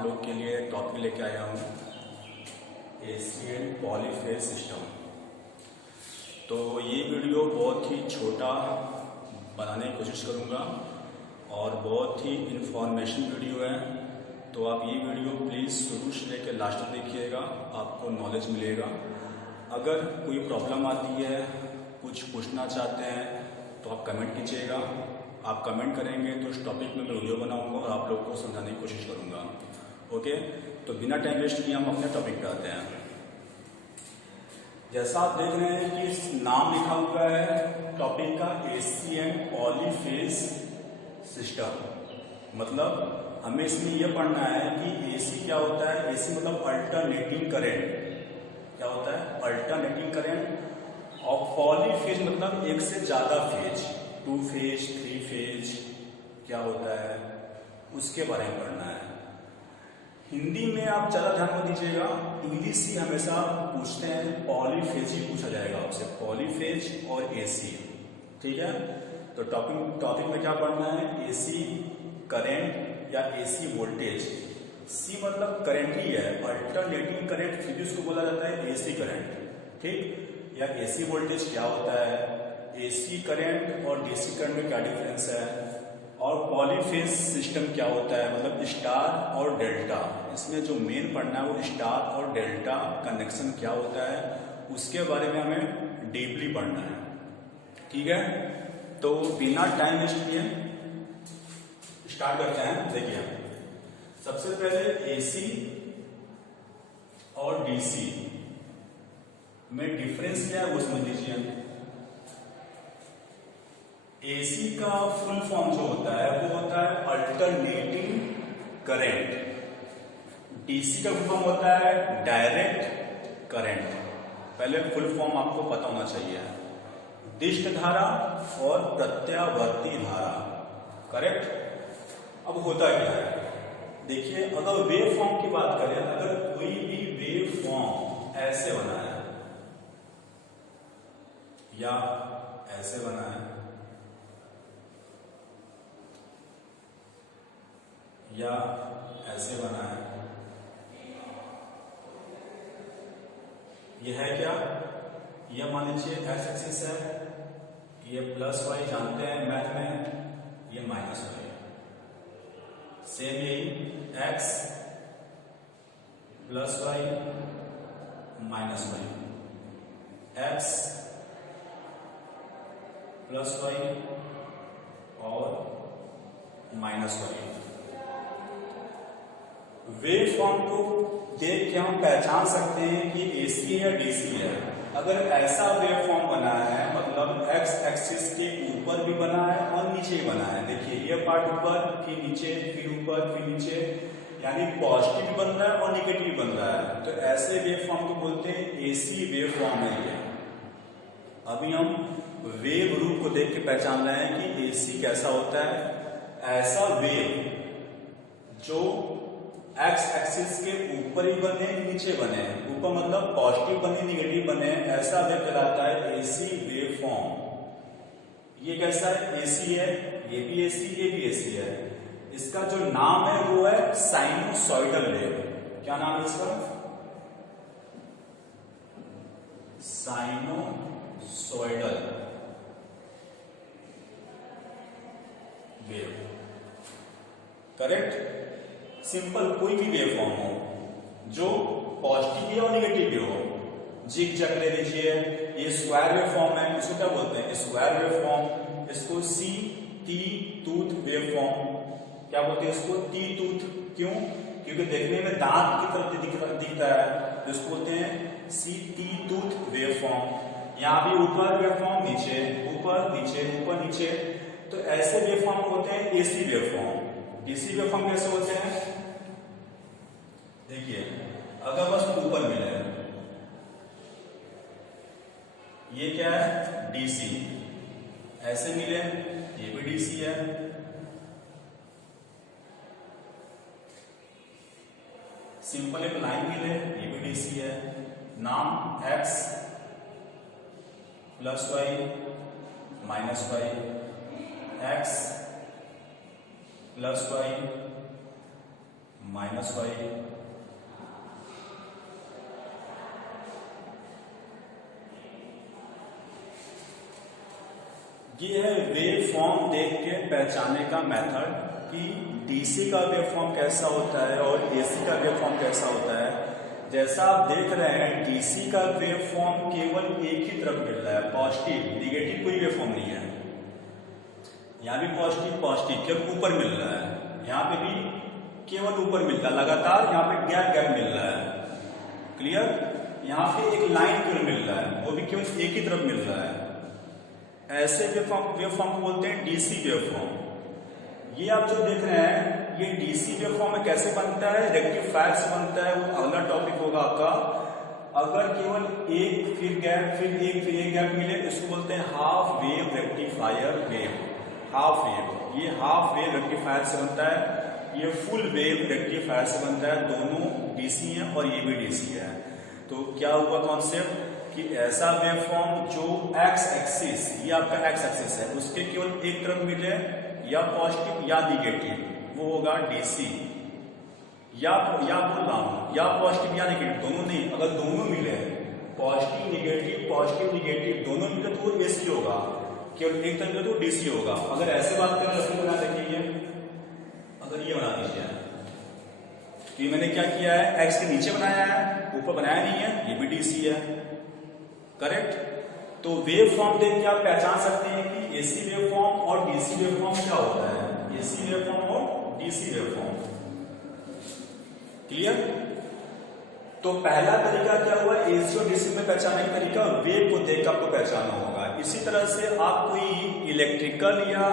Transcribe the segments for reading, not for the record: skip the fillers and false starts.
आप लोग के लिए टॉपिक लेके आया हूँ एशियन पॉलीफेज सिस्टम। तो ये वीडियो बहुत ही छोटा बनाने की कोशिश करूँगा और बहुत ही इंफॉर्मेशन वीडियो है। तो आप ये वीडियो प्लीज़ शुरू से लेकर लास्ट तक देखिएगा, आपको नॉलेज मिलेगा। अगर कोई प्रॉब्लम आती है, कुछ पूछना चाहते हैं तो आप कमेंट कीजिएगा। आप कमेंट करेंगे तो इस टॉपिक में मैं वीडियो बनाऊंगा और आप लोग को समझाने की कोशिश करूंगा। ओके, तो बिना टाइम वेस्ट किए हम अपने टॉपिक पे आते हैं। जैसा आप देख रहे हैं कि नाम लिखा हुआ है टॉपिक का एशियन पॉलीफेज सिस्टम, मतलब हमें इसमें यह पढ़ना है कि एसी क्या होता है। एसी मतलब अल्टरनेटिंग करंट। क्या होता है? Alternating current. और पॉलीफेज मतलब एक से ज्यादा फेज, 2 फेज 3 फेज क्या होता है उसके बारे में पढ़ना है। हिंदी में आप ज्यादा ध्यान मत दीजिएगा, इंग्लिश ही हमेशा पूछते हैं, पॉलीफेज ही पूछा जाएगा आपसे, पॉलीफेज और एसी। ठीक है, तो टॉपिक में क्या पढ़ना है? एसी करंट या एसी वोल्टेज। सी मतलब करंट ही है, अल्टरनेटिंग करंट फिर उसको बोला जाता है एसी करंट। ठीक, या एसी वोल्टेज क्या होता है, एसी करंट और डीसी करंट में क्या डिफरेंस है, और पॉलीफेज सिस्टम क्या होता है, मतलब स्टार और डेल्टा। इसमें जो मेन पढ़ना है वो स्टार और डेल्टा कनेक्शन क्या होता है, उसके बारे में हमें डीपली पढ़ना है। ठीक है, तो बिना टाइम वेस्ट किए स्टार्ट करते हैं। देखिए, सबसे पहले एसी और डीसी में डिफरेंस क्या है वो समझ लीजिए। एसी का फुल फॉर्म जो होता है वो होता है अल्टरनेटिंग करंट। डीसी का फुल फॉर्म होता है डायरेक्ट करंट। पहले फुल फॉर्म आपको पता होना चाहिए, दिष्ट धारा और प्रत्यावर्ती धारा। करेक्ट। अब होता क्या है, देखिए, अगर वेव फॉर्म की बात करें, अगर कोई भी वेव फॉर्म ऐसे बना है या ऐसे बना है या ऐसे बना है, यह है क्या? यह मान लीजिए एक्स एक्सिस है, ये प्लस वाई जानते हैं मैथ में, ये माइनस वाई। सेम यही x plus y minus y, x plus y और माइनस वाई। वेव फॉर्म को देख के हम पहचान सकते हैं कि एसी है डीसी है। अगर ऐसा वेव फॉर्म बना है, मतलब एक्स एक्सिस के ऊपर भी बना है और नीचे भी बना है। देखिए, ये पार्ट ऊपर फिर नीचे फिर ऊपर फिर नीचे, यानी पॉजिटिव भी बन रहा है और निगेटिव भी बन रहा है। तो ऐसे वेव फॉर्म को बोलते हैं एसी वेव फॉर्म है ये। अभी हम वेव रूप को देख के पहचान रहे हैं कि एसी कैसा होता है। ऐसा वेव जो एक्स एक्सिस के ऊपर ही बने नीचे बने, ऊपर मतलब पॉजिटिव बने निगेटिव बने, ऐसा वेव कहलाता है एसी वेव फॉर्म। ये कैसा है? एसी है, ये भी एसी, ये भी एसी है। इसका जो नाम है वो है साइनोसॉइडल वेव। क्या नाम है इसका? Sinusoidal wave. करेक्ट। सिंपल कोई भी वेव फॉर्म हो जो पॉजिटिव भी और निगेटिव भी हो। जिग जग ले लीजिए, ये स्क्वायर वेव फॉर्म है, इसको क्या बोलते हैं? Square wave form. इसको C T tooth wave form. क्या बोलते हैं इसको? T tooth. क्यों? क्योंकि देखने में दांत की तरफ दिखता है, तो इसको बोलते हैं C T tooth wave form. यहाँ भी ऊपर वेव फॉर्म, नीचे ऊपर नीचे ऊपर नीचे। तो ऐसे वेव फॉर्म होते हैं AC wave form. DC wave form कैसे होते हैं? देखिए, अगर बस ऊपर मिले, ये क्या है? डीसी। ऐसे मिले, ये भी डीसी है। सिंपल एक लाइन मिले, ये भी डीसी है। नाम x plus y minus y, x plus y -y। ये है वेव फॉर्म देख के पहचानने का मेथड कि डीसी का वेव फॉर्म कैसा होता है और एसी का वेव फॉर्म कैसा होता है। जैसा आप देख रहे हैं डीसी का वेव फॉर्म केवल एक ही तरफ मिल रहा है, पॉजिटिव, निगेटिव कोई वेव फॉर्म नहीं है। यहाँ भी पॉजिटिव पॉजिटिव केवल ऊपर मिल रहा है, यहाँ पे भी केवल ऊपर मिल रहा है, लगातार यहाँ पे गैप गैप मिल रहा है। क्लियर? यहाँ पे एक लाइन केवल मिल रहा है, वो भी केवल एक ही तरफ मिल रहा है। ऐसे वेव फॉर्म को बोलते हैं डीसी वेव फॉर्म। ये आप जो देख रहे हैं ये डीसी वेव फॉर्म में कैसे बनता है, रेक्टिफायर से बनता है, वो अगला टॉपिक होगा आपका। अगर केवल एक फिर एक गैप मिले इसको बोलते हैं half wave rectifier wave. Half wave, ये हाफ वेव रेक्टिफायर से बनता है, ये फुल वेव रेक्टिफायर से बनता है। दोनों डीसी हैं और ये भी डीसी है। तो क्या हुआ कॉन्सेप्ट कि ऐसा वेव फॉर्म जो एक्स एक्सिस, ये आपका एक्स एक्सिस है, उसके केवल एक तरफ मिले या पॉजिटिव या निगेटिव, वो होगा डीसी। या बोल रहा हूं या पॉजिटिव या निगेटिव, दोनों नहीं, अगर दोनों मिले पॉजिटिव निगेटिव दोनों मिले तो वो एसी होगा, केवल एक तरफ मिले तो डीसी होगा। अगर ऐसे बात करें तो बना देखिए, अगर ये बना दीजिए तो ये मैंने क्या किया है, एक्स के नीचे बनाया है, ऊपर बनाया नहीं है, ये भी डीसी है। करेक्ट? तो वेव फॉर्म देख के आप पहचान सकते हैं कि एसी वेव फॉर्म और डीसी वेव फॉर्म क्या होता है, एसी वेव फॉर्म और डीसी वेव फॉर्म। क्लियर? तो पहला तरीका क्या हुआ, एसी और डीसी में पहचानने का तरीका वेव को देख आपको पहचानना होगा। इसी तरह से आप कोई इलेक्ट्रिकल या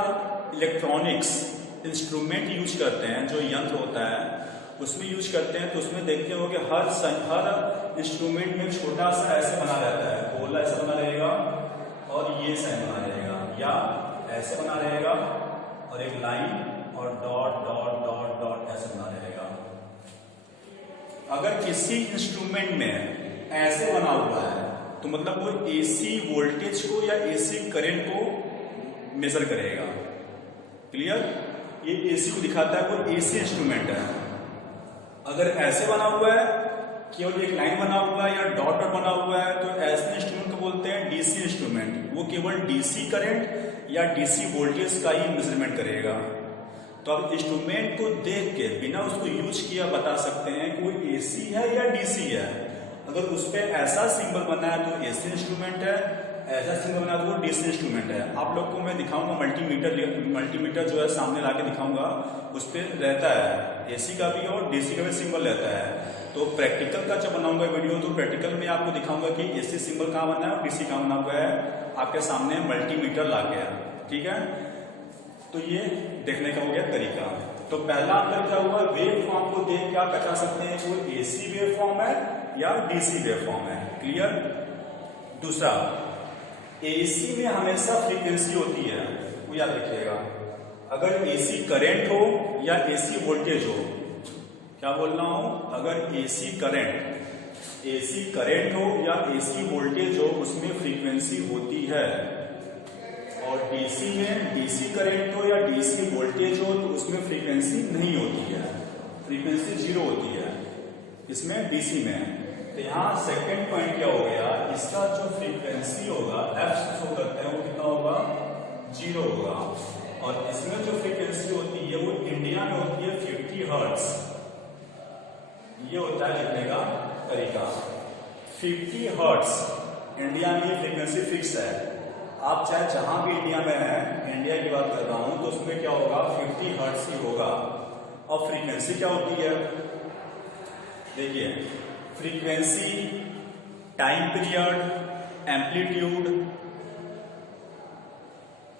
इलेक्ट्रॉनिक्स इंस्ट्रूमेंट यूज करते हैं, जो यंत्र होता है उसमें यूज करते हैं, तो उसमें देखते हो कि हर इंस्ट्रूमेंट में छोटा सा ऐसे बना रहता है, गोला ऐसा बना रहेगा और ये साइन बना रहेगा, या ऐसे बना रहेगा और एक लाइन और डॉट डॉट डॉट डॉट ऐसे बना रहेगा। अगर किसी इंस्ट्रूमेंट में ऐसे बना हुआ है तो मतलब वो एसी वोल्टेज को या एसी करंट को मेजर करेगा। क्लियर? ये एसी को दिखाता है, वो एसी इंस्ट्रूमेंट है। अगर ऐसे बना हुआ है, केवल एक लाइन बना हुआ है या डॉट डॉट बना हुआ है, तो ऐसे इंस्ट्रूमेंट को बोलते हैं डीसी इंस्ट्रूमेंट। वो केवल डीसी करंट या डीसी वोल्टेज का ही मेजरमेंट करेगा। तो आप इंस्ट्रूमेंट को देख के बिना उसको यूज किया बता सकते हैं कि वो एसी है या डीसी है। अगर उस पर ऐसा सिंबल बना है तो एसी इंस्ट्रूमेंट है, ऐसा सिंबल बना है तो वो डीसी इंस्ट्रूमेंट है। आप लोग को मैं दिखाऊंगा मल्टीमीटर जो है सामने ला के दिखाऊंगा, उस पर रहता है एसी का भी और डीसी का भी सिंबल रहता है। तो प्रैक्टिकल का जब बनाऊंगा वीडियो तो प्रैक्टिकल में आपको दिखाऊंगा कि एसी सिंबल कहाँ बना है और डीसी कहाँ बना हुआ है, आपके सामने मल्टीमीटर ला गया। ठीक है? तो ये देखने का हो गया तरीका। तो पहला अंतर क्या हुआ, वेव फॉर्म को देख के आप बता सकते हैं कि वो एसी वेव फॉर्म है या डीसी वेव फॉर्म है। क्लियर? दूसरा, एसी में हमेशा फ्रीक्वेंसी होती है, वो याद रखिएगा। अगर एसी करंट हो या एसी वोल्टेज हो, क्या बोल रहा हूं, अगर एसी करंट हो या एसी वोल्टेज हो उसमें फ्रीक्वेंसी होती है। और डीसी में डीसी करंट हो या डीसी वोल्टेज हो तो उसमें फ्रीक्वेंसी नहीं होती है, फ्रीक्वेंसी 0 होती है इसमें डीसी में। तो यहाँ सेकंड पॉइंट क्या हो गया, इसका जो फ्रीक्वेंसी होगा एफ से शो करते हैं वो कितना होगा, 0 होगा। और इसमें जो फ्रीक्वेंसी होती है वो इंडिया में होती है 50 हर्ट्ज। ये होता है लिखने का तरीका, 50 हर्ट्ज इंडिया में ये फ्रीक्वेंसी फिक्स है। आप चाहे जहां भी इंडिया में हैं, इंडिया की बात कर रहा हूं, तो उसमें क्या होगा 50 हर्ट्ज ही होगा। और फ्रीक्वेंसी क्या होती है, देखिए फ्रीक्वेंसी, टाइम पीरियड, एम्पलीट्यूड,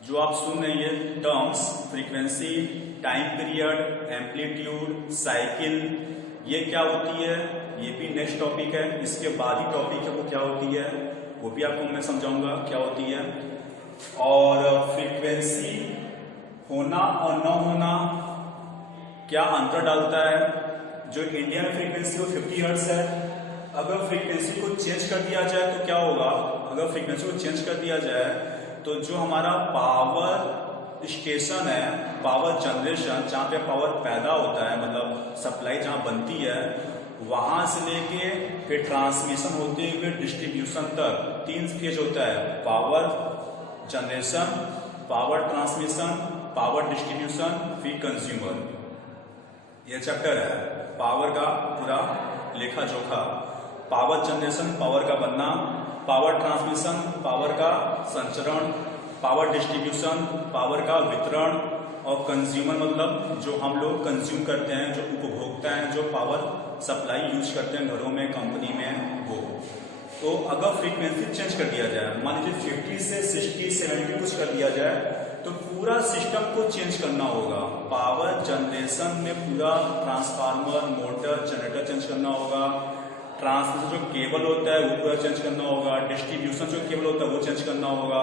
जो आप सुन रहे हैं terms, frequency, time period, amplitude, cycle, ये क्या होती है, ये भी नेक्स्ट टॉपिक है। इसके बाद ही टॉपिक है वो क्या होती है, वो भी आपको मैं समझाऊंगा क्या होती है। और फ्रीक्वेंसी होना और न होना क्या अंतर डालता है। जो इंडिया में फ्रीक्वेंसी वो 50 हर्ट्ज है, अगर फ्रीक्वेंसी को चेंज कर दिया जाए तो क्या होगा, अगर फ्रीक्वेंसी को चेंज कर दिया जाए तो जो हमारा पावर स्टेशन है, पावर जनरेशन जहाँ पे पावर पैदा होता है, मतलब सप्लाई जहाँ बनती है, वहां से लेके फिर ट्रांसमिशन होते हुए डिस्ट्रीब्यूशन तक 3 फेज होता है, power generation, power transmission, power distribution, फिर कंज्यूमर। यह चैप्टर है पावर का पूरा लेखा जोखा। पावर जनरेशन, पावर का बनना, पावर ट्रांसमिशन, पावर का संचरण, पावर डिस्ट्रीब्यूशन, पावर का वितरण, और कंज्यूमर मतलब जो हम लोग कंज्यूम करते हैं, जो उपभोक्ता हैं, जो पावर सप्लाई यूज करते हैं घरों में, कंपनी में, वो। तो अगर फ्रीक्वेंसी चेंज कर दिया जाए, मान लीजिए 50 से 60, 70 कुछ कर दिया जाए, तो पूरा सिस्टम को चेंज करना होगा। पावर जनरेशन में पूरा ट्रांसफार्मर, मोटर, जनरेटर चेंज करना होगा, ट्रांसमिशन जो केबल होता है वो पूरा चेंज करना होगा, डिस्ट्रीब्यूशन जो केबल होता है वो चेंज करना होगा,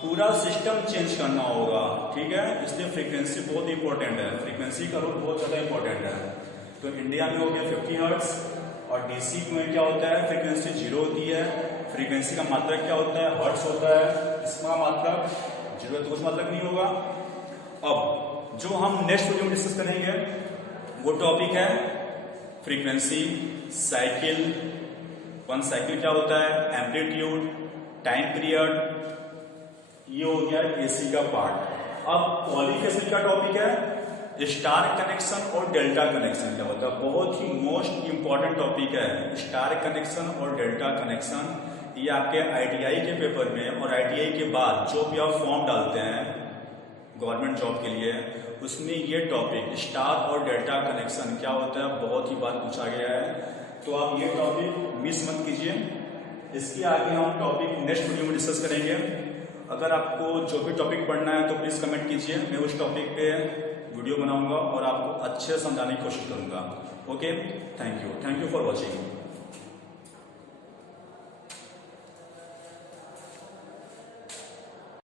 पूरा सिस्टम चेंज करना होगा, ठीक है। इसलिए फ्रीक्वेंसी बहुत इंपॉर्टेंट है, फ्रीक्वेंसी का रोल बहुत ज्यादा इंपॉर्टेंट है। तो इंडिया में हो गया 50 हर्ट्ज, और डीसी में क्या होता है, फ्रीक्वेंसी 0 होती है। फ्रीक्वेंसी का मात्रक क्या होता है, हर्ट्ज होता है, इसका मात्रक 0 तो कुछ मात्रक नहीं होगा। अब जो हम नेक्स्ट वीडियो में डिस्कस करेंगे वो टॉपिक है फ्रीक्वेंसी साइकिल। 1 साइकिल क्या होता है, एम्पलीट्यूड, टाइम पीरियड, ये हो गया एसी का पार्ट। अब पॉलीफेज का टॉपिक है स्टार कनेक्शन और डेल्टा कनेक्शन क्या होता है, बहुत ही मोस्ट इंपॉर्टेंट टॉपिक है। स्टार कनेक्शन और डेल्टा कनेक्शन ये आपके आईटीआई के पेपर में, और आईटीआई के बाद जो भी आप फॉर्म डालते हैं गवर्नमेंट जॉब के लिए, उसमें ये टॉपिक स्टार और डेल्टा कनेक्शन क्या होता है बहुत ही बार पूछा गया है। तो आप ये टॉपिक मिस मत कीजिए। इसके आगे हम टॉपिक नेक्स्ट वीडियो में डिस्कस करेंगे। अगर आपको जो भी टॉपिक पढ़ना है तो प्लीज कमेंट कीजिए, मैं उस टॉपिक पे वीडियो बनाऊंगा और आपको अच्छे से समझाने की कोशिश करूंगा। Okay, thank you for watching.